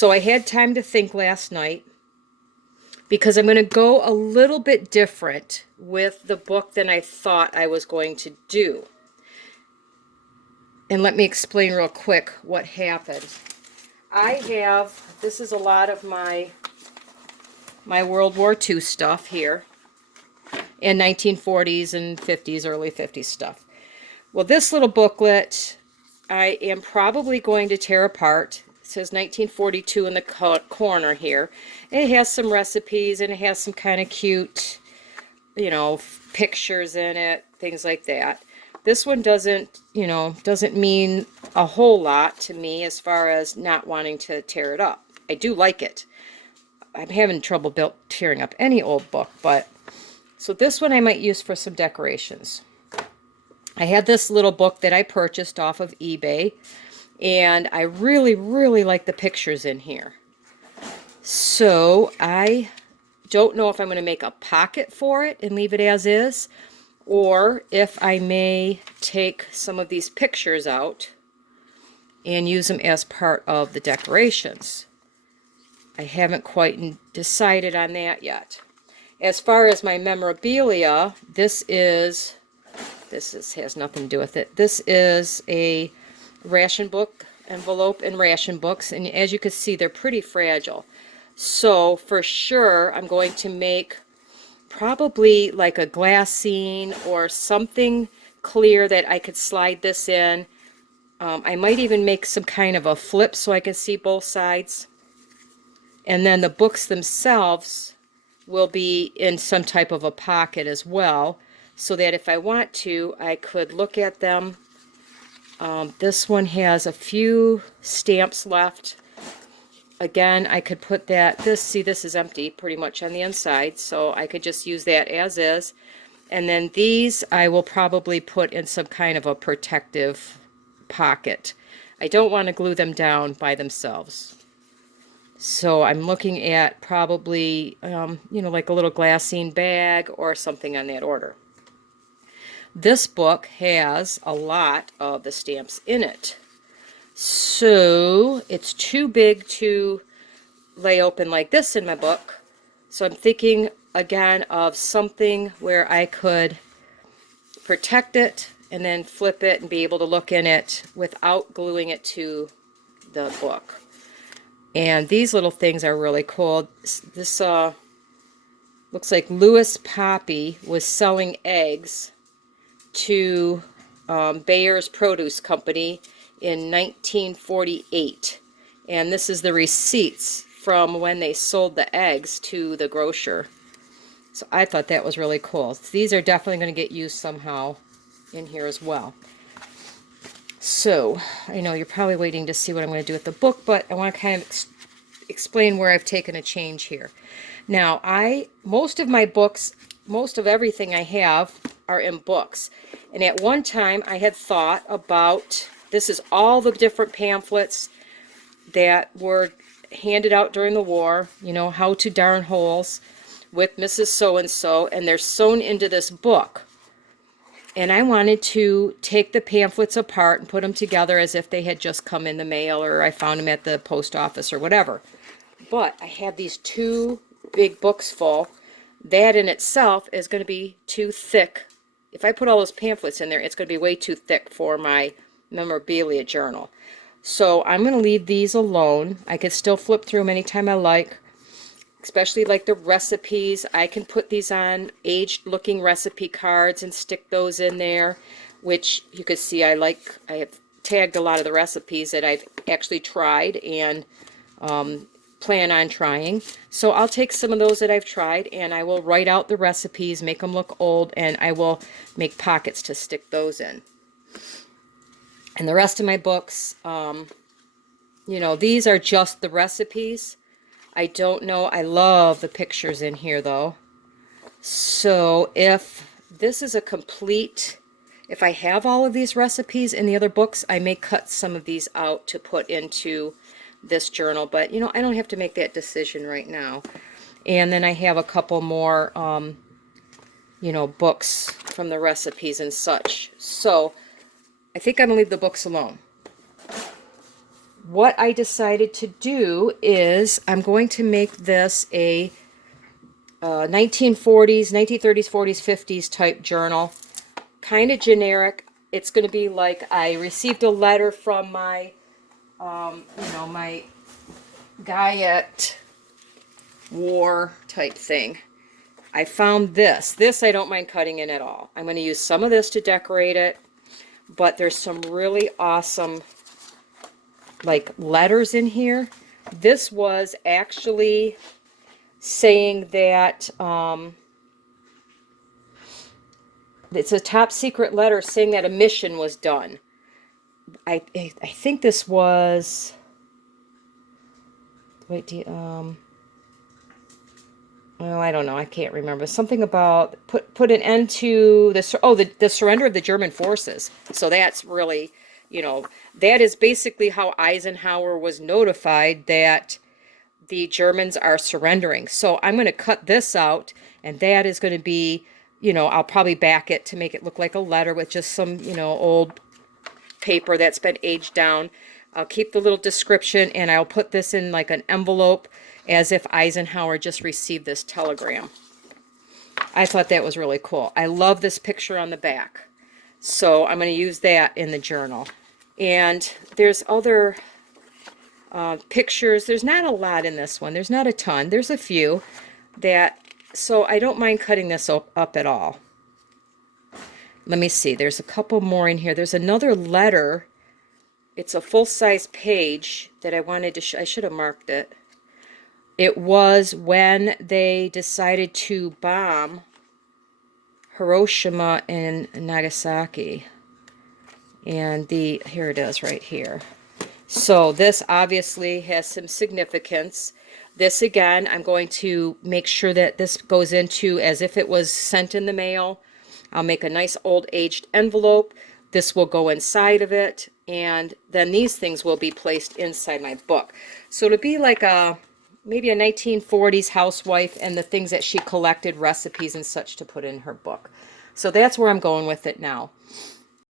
So I had time to think last night because I'm going to go a little bit different with the book than I thought I was going to do. And let me explain real quick what happened. This is a lot of my World War II stuff here, and 1940s and 50s, early 50s stuff. Well, this little booklet I am probably going to tear apart. It says 1942 in the corner here. It has some recipes and it has some kind of cute, pictures in it, things like that. This one doesn't mean a whole lot to me as far as not wanting to tear it up. I do like it. I'm having trouble tearing up any old book, but so this one I might use for some decorations. I had this little book that I purchased off of eBay, and I really, really like the pictures in here. So I don't know if I'm going to make a pocket for it and leave it as is, or if I may take some of these pictures out and use them as part of the decorations. I haven't quite decided on that yet. As far as my memorabilia, this has nothing to do with it. This is a ration book envelope and ration books, and as you can see, they're pretty fragile. So for sure, I'm going to make probably like a glass scene or something clear that I could slide this in. I might even make some kind of a flip so I can see both sides. And then the books themselves will be in some type of a pocket as well, so that if I want to, I could look at them. This one has a few stamps left. Again, I could put this is empty pretty much on the inside, so I could just use that as is. And then these I will probably put in some kind of a protective pocket. I don't want to glue them down by themselves. So I'm looking at probably, like a little glassine bag or something on that order. This book has a lot of the stamps in it. So it's too big to lay open like this in my book. So I'm thinking again of something where I could protect it and then flip it and be able to look in it without gluing it to the book. And these little things are really cool. This looks like Louis Poppy was selling eggs to Bayer's Produce Company in 1948. And this is the receipts from when they sold the eggs to the grocer. So I thought that was really cool. These are definitely going to get used somehow in here as well. So, I know you're probably waiting to see what I'm going to do with the book, but I want to kind of explain where I've taken a change here. Now, most of my books, most of everything I have are in books. And at one time, I had thought about, this is all the different pamphlets that were handed out during the war, how to darn holes with Mrs. So-and-so, and they're sewn into this book. And I wanted to take the pamphlets apart and put them together as if they had just come in the mail or I found them at the post office or whatever. But I had these two big books full. That in itself is going to be too thick. If I put all those pamphlets in there, it's going to be way too thick for my memorabilia journal. So I'm going to leave these alone. I could still flip through them anytime I like. Especially like the recipes. I can put these on aged looking recipe cards and stick those in there, which you can see I have tagged a lot of the recipes that I've actually tried and plan on trying. So I'll take some of those that I've tried and I will write out the recipes, make them look old, and I will make pockets to stick those in. And the rest of my books, these are just the recipes. I don't know. I love the pictures in here, though. So if this is a complete, if I have all of these recipes in the other books, I may cut some of these out to put into this journal. But, I don't have to make that decision right now. And then I have a couple more, books from the recipes and such. So I think I'm going to leave the books alone. what I decided to do is I'm going to make this a 1940s, 1930s, 40s, 50s type journal. Kind of generic. It's going to be like I received a letter from my, my guy at war type thing. I found this. This I don't mind cutting in at all. I'm going to use some of this to decorate it, but there's some really awesome like letters in here. This was actually saying that it's a top secret letter saying that a mission was done. I think this was, wait, oh, I don't know. I can't remember. Something about put an end to the surrender of the German forces. So that's really, that is basically how Eisenhower was notified that the Germans are surrendering. So I'm going to cut this out, and that is going to be, I'll probably back it to make it look like a letter with just some, old paper that's been aged down. I'll keep the little description, and I'll put this in like an envelope as if Eisenhower just received this telegram. I thought that was really cool. I love this picture on the back. So I'm going to use that in the journal. And there's other pictures. There's not a lot in this one. There's not a ton. There's a few that, so I don't mind cutting this up at all. Let me see. There's a couple more in here. There's another letter. It's a full-size page that I wanted to I should have marked it. It was when they decided to bomb Hiroshima and Nagasaki. And here it is right here. So this obviously has some significance. This again, I'm going to make sure that this goes into as if it was sent in the mail. I'll make a nice old aged envelope. This will go inside of it. And then these things will be placed inside my book. So it'll be like maybe a 1940s housewife and the things that she collected, recipes and such to put in her book. So that's where I'm going with it now.